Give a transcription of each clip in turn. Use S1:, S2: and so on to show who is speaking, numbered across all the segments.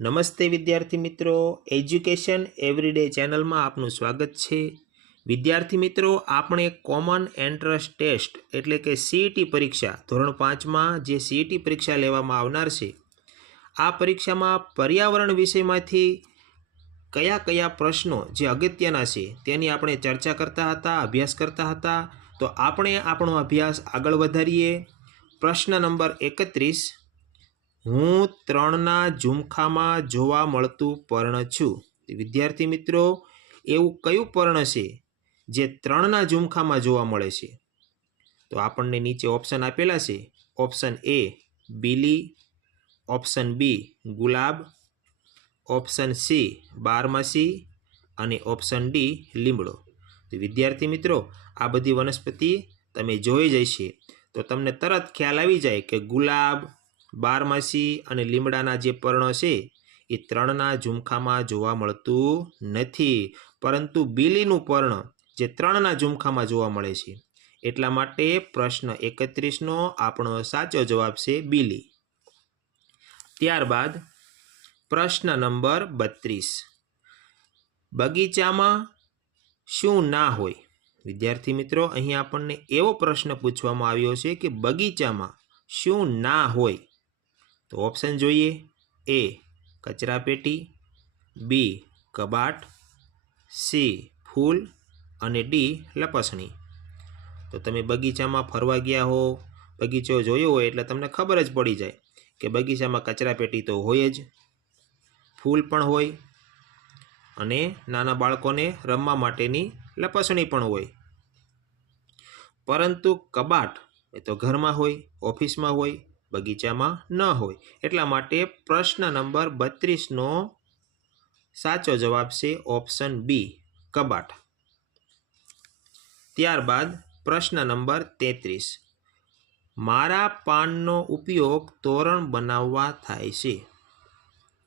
S1: નમસ્તે વિદ્યાર્થી મિત્રો. એજ્યુકેશન એવરીડે ચેનલમાં આપનું સ્વાગત છે. વિદ્યાર્થી મિત્રો, આપણે કોમન એન્ટ્રન્સ ટેસ્ટ એટલે કે સીઈટી પરીક્ષા ધોરણ પાંચમાં જે સીઈટી પરીક્ષા લેવામાં આવનાર છે, આ પરીક્ષામાં પર્યાવરણ વિષયમાંથી કયા કયા પ્રશ્નો જે અગત્યના છે તેની આપણે ચર્ચા કરતા હતા, અભ્યાસ કરતા હતા. તો આપણે આપણો અભ્યાસ આગળ વધારીએ. પ્રશ્ન નંબર એકત્રીસ હું ત્રણના ઝુમખામાં જોવા મળતું પર્ણ છું. વિદ્યાર્થી મિત્રો, એવું કયું પર્ણ છે જે ત્રણના ઝુમખામાં જોવા મળે છે? તો આપણને નીચે ઓપ્શન આપેલા છે. ઓપ્શન એ બીલી, ઓપ્શન બી ગુલાબ, ઓપ્શન સી બારમાસી અને ઓપ્શન ડી લીમડો. તો વિદ્યાર્થી મિત્રો, આ બધી વનસ્પતિ તમે જોઈ જશે તો તમને તરત ખ્યાલ આવી જાય કે ગુલાબ બારમાસી અને લીમડાના જે પર્ણો છે, એ ત્રણના ઝુમખામાં જોવા મળતું નથી. પરંતુ બીલીનું પર્ણ જે ત્રણના ઝુમખામાં જોવા મળે છે, એટલા માટે પ્રશ્ન એકત્રીસનો આપણો સાચો જવાબ છે બીલી. ત્યારબાદ પ્રશ્ન નંબર બત્રીસ. બગીચામાં શું ના હોય? વિદ્યાર્થી મિત્રો, અહીં આપણને એવો પ્રશ્ન પૂછવામાં આવ્યો છે કે બગીચામાં શું ના હોય? તો ઓપ્શન જોઈએ. એ કચરાપેટી બી કબાટ. સી ફૂલ. અને ડી લપસણી. તો તમે બગીચામાં ફરવા ગયા હો, બગીચો જોયો હોય એટલે તમને ખબર જ પડી જાય કે બગીચામાં કચરાપેટી તો હોય જ. ફૂલ પણ હોય અને નાના બાળકોને રમવા માટેની લપસણી પણ હોય. પરંતુ કબાટ એ તો ઘરમાં હોય, ઓફિસમાં હોય બગીચામાં ન હોય. એટલા માટે પ્રશ્ન નંબર બત્રીસનો સાચો જવાબ છે ઓપ્શન બી, કબાટ. ત્યારબાદ પ્રશ્ન નંબર તેત્રીસ. મારા પાનનો ઉપયોગ તોરણ બનાવવા થાય છે.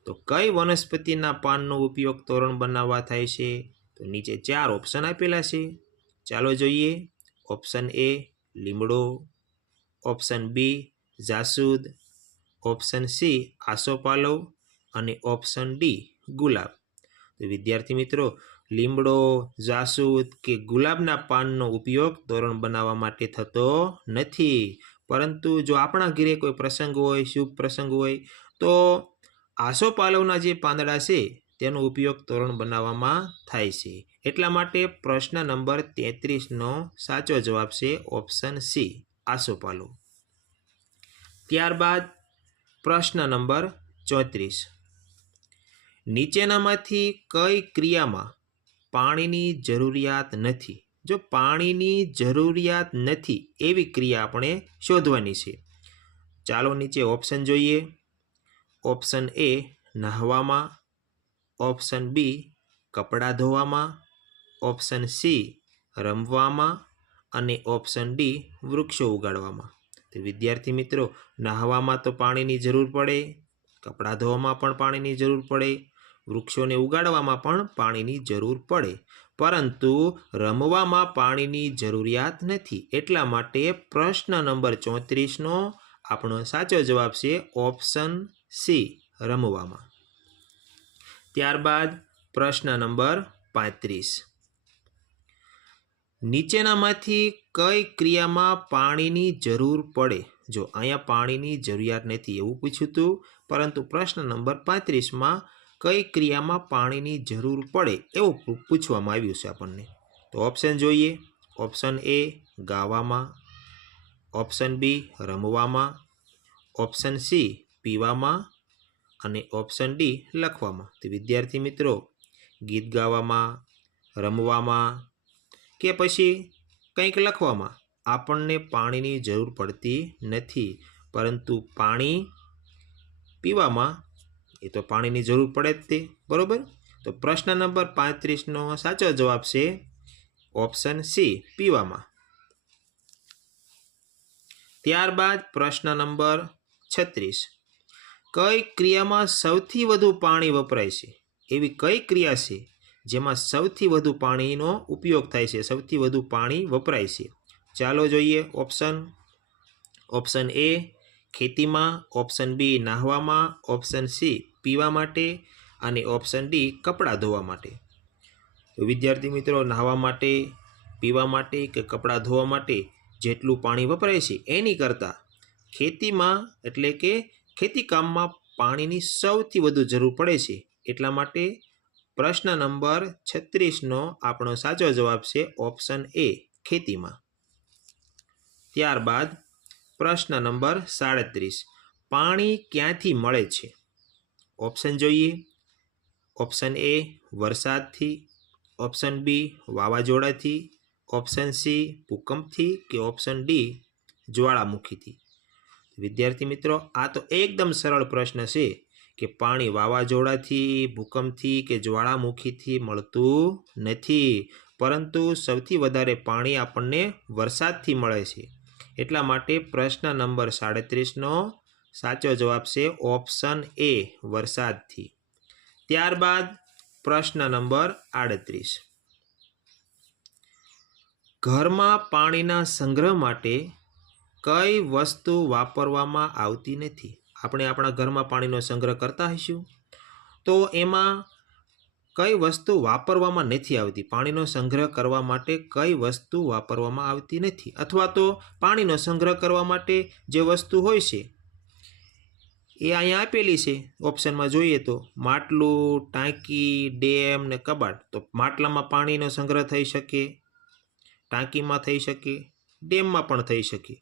S1: તો કઈ વનસ્પતિના પાનનો ઉપયોગ તોરણ બનાવવા થાય છે? તો નીચે ચાર ઓપ્શન આપેલા છે. ચાલો જોઈએ. ઓપ્શન એ, લીમડો. ઓપ્શન બી જાસૂદ, ઓપ્શન સી આસોપાલવ અને ઓપ્શન ડી ગુલાબ. તો વિદ્યાર્થી મિત્રો, લીમડો, જાસૂદ કે ગુલાબના પાનનો ઉપયોગ તોરણ બનાવવા માટે થતો નથી. પરંતુ જો આપણા ઘરે કોઈ પ્રસંગ હોય, શુભ પ્રસંગ હોય, તો આસોપાલવના જે પાંદડા છે, તેનો ઉપયોગ તોરણ બનાવવામાં થાય છે. એટલા માટે પ્રશ્ન નંબર તેત્રીસનો સાચો જવાબ છે ઓપ્શન સી આસોપાલવ ત્યારબાદ પ્રશ્ન નંબર ચોત્રીસ. નીચેનામાંથી કઈ ક્રિયામાં પાણીની જરૂરિયાત નથી? જો પાણીની જરૂરિયાત નથી, એવી ક્રિયા આપણે શોધવાની છે. ચાલો નીચે ઓપ્શન જોઈએ. ઓપ્શન એ નહાવામાં, ઓપ્શન બી કપડાં ધોવામાં, ઓપ્શન સી રમવામાં અને ઓપ્શન ડી વૃક્ષો ઉગાડવામાં. તો વિદ્યાર્થી મિત્રો, નહાવામાં તો પાણીની જરૂર પડે, કપડાં ધોવામાં પણ પાણીની જરૂર પડે, વૃક્ષોને ઉગાડવામાં પણ પાણીની જરૂર પડે. પરંતુ રમવામાં પાણીની જરૂરિયાત નથી. એટલા માટે પ્રશ્ન નંબર ચોત્રીસનો આપણો સાચો જવાબ છે ઓપ્શન સી, રમવામાં. ત્યારબાદ પ્રશ્ન નંબર પાંત્રીસ. નીચેનામાંથી કઈ ક્રિયામાં પાણીની જરૂર પડે? જો અહીંયા પાણીની જરૂરિયાત નથી એવું પૂછ્યું હતું પરંતુ પ્રશ્ન નંબર પાંત્રીસમાં કઈ ક્રિયામાં પાણીની જરૂર પડે એવું પૂછવામાં આવ્યું છે આપણને. તો ઓપ્શન જોઈએ. ઓપ્શન એ ગાવામાં. ઓપ્શન બી રમવામાં. ઓપ્શન સી પીવામાં. અને ઓપ્શન ડી લખવામાં. તો વિદ્યાર્થી મિત્રો, ગીત ગાવામાં, રમવામાં કે પછી કંઈક લખવામાં, આપણને પાણીની જરૂર પડતી નથી, પરંતુ પાણી પીવામાં એ તો પાણીની જરૂર પડે જ તે, બરાબર? તો પ્રશ્ન નંબર પાંત્રીસનો સાચો જવાબ છે ઓપ્શન સી, પીવામાં. ત્યારબાદ પ્રશ્ન નંબર છત્રીસ. કઈ ક્રિયામાં સૌથી વધુ પાણી વપરાય છે? એવી કઈ ક્રિયા છે જેમાં સૌથી વધુ પાણીનો ઉપયોગ થાય છે. સૌથી વધુ પાણી વપરાય છે. ચાલો જોઈએ ઓપ્શન. ઓપ્શન એ, ખેતીમાં. ઓપ્શન બી, નાહવામાં. ઓપ્શન સી, પીવા માટે. અને ઓપ્શન ડી, કપડાં ધોવા માટે. વિદ્યાર્થી મિત્રો, નાહવા માટે, પીવા માટે કે કપડાં ધોવા માટે જેટલું પાણી વપરાય છે, એની કરતાં ખેતીમાં એટલે કે ખેતી કામમાં પાણીની સૌથી વધુ જરૂર પડે છે. એટલા માટે પ્રશ્ન નંબર છત્રીસનો આપણો સાચો જવાબ છે ઓપ્શન એ, ખેતીમાં. ત્યારબાદ પ્રશ્ન નંબર સાડત્રીસ, પાણી ક્યાંથી મળે છે? ઓપ્શન જોઈએ. ઓપ્શન એ, વરસાદથી. ઓપ્શન બી, વાવાઝોડાથી. ઓપ્શન સી, ભૂકંપથી કે ઓપ્શન ડી, જ્વાળામુખીથી. વિદ્યાર્થી મિત્રો, આ તો એકદમ સરળ પ્રશ્ન છે. કે પાણી વાવાઝોડાથી, ભૂકંપથી કે જ્વાળામુખીથી મળતું નથી. પરંતુ સૌથી વધારે પાણી આપણને વરસાદથી મળે છે. એટલા માટે પ્રશ્ન નંબર સાડત્રીસનો સાચો જવાબ છે ઓપ્શન એ, વરસાદથી. ત્યારબાદ પ્રશ્ન નંબર આડત્રીસ. ઘરમાં પાણીના સંગ્રહ માટે કઈ વસ્તુ વાપરવામાં આવતી નથી? આપણે આપણા ઘરમાં પાણીનો સંગ્રહ કરતા હશું તો એમાં કઈ વસ્તુ વાપરવામાં નથી આવતી? પાણીનો સંગ્રહ કરવા માટે કઈ વસ્તુ વાપરવામાં આવતી નથી? અથવા તો પાણીનો સંગ્રહ કરવા માટે જે વસ્તુ હોય છે, એ અહીંયા આપેલી છે. ઓપ્શનમાં જોઈએ તો માટલું, ટાંકી, ડેમ ને કબાટ. તો માટલામાં પાણીનો સંગ્રહ થઈ શકે, ટાંકીમાં થઈ શકે, ડેમમાં પણ થઈ શકે.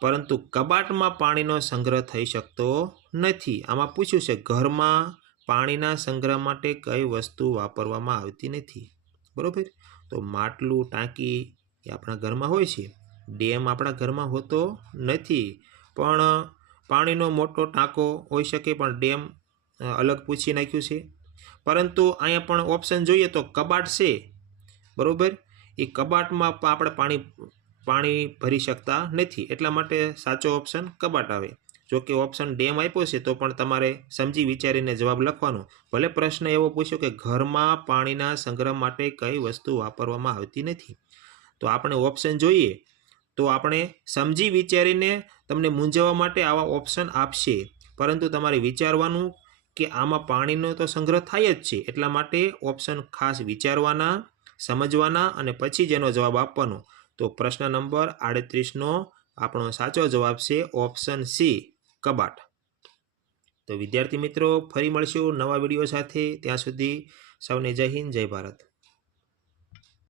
S1: પરંતુ કબાટમાં પાણીનો સંગ્રહ થઈ શકતો નથી. આમાં પૂછ્યું છે, ઘરમાં પાણીના સંગ્રહ માટે કઈ વસ્તુ વાપરવામાં આવતી નથી? બરાબર? તો માટલું, ટાંકી એ આપણા ઘરમાં હોય છે. ડેમ આપણા ઘરમાં હોતો નથી. પણ પાણીનો મોટો ટાંકો હોઈ શકે, પણ ડેમ અલગ પૂછી નાખ્યું છે. પરંતુ અહીંયા પણ ઓપ્શન જોઈએ તો કબાટ છે. બરાબર? એ કબાટમાં આપણે પાણી પાણી ભરી શકતા નથી. એટલા માટે સાચો ઓપ્શન કબાટ આવે. જો કે ઓપ્શન ડેમ આપ્યો છે, તો પણ તમારે સમજી વિચારીને જવાબ લખવાનો. ભલે પ્રશ્ન એવો પૂછ્યો કે ઘરમાં પાણીના સંગ્રહ માટે કઈ વસ્તુ વાપરવામાં આવતી નથી. તો આપણે ઓપ્શન જોઈએ. તો આપણે સમજી વિચારીને તમને મૂંઝવવા માટે આવા ઓપ્શન આપશે. પરંતુ તમારે વિચારવાનું કે આમાં પાણીનો તો સંગ્રહ થાય જ છે. એટલા માટે ઓપ્શન ખાસ વિચારવાના, સમજવાના અને પછી જ એનો જવાબ આપવાનો. તો પ્રશ્ન નંબર આડત્રીસનો આપણો સાચો જવાબ છે ઓપ્શન સી, કબાટ. તો વિદ્યાર્થી મિત્રો, ફરી મળશું નવા વીડિયો સાથે. ત્યાં સુધી સૌને જય હિન્દ, જય ભારત.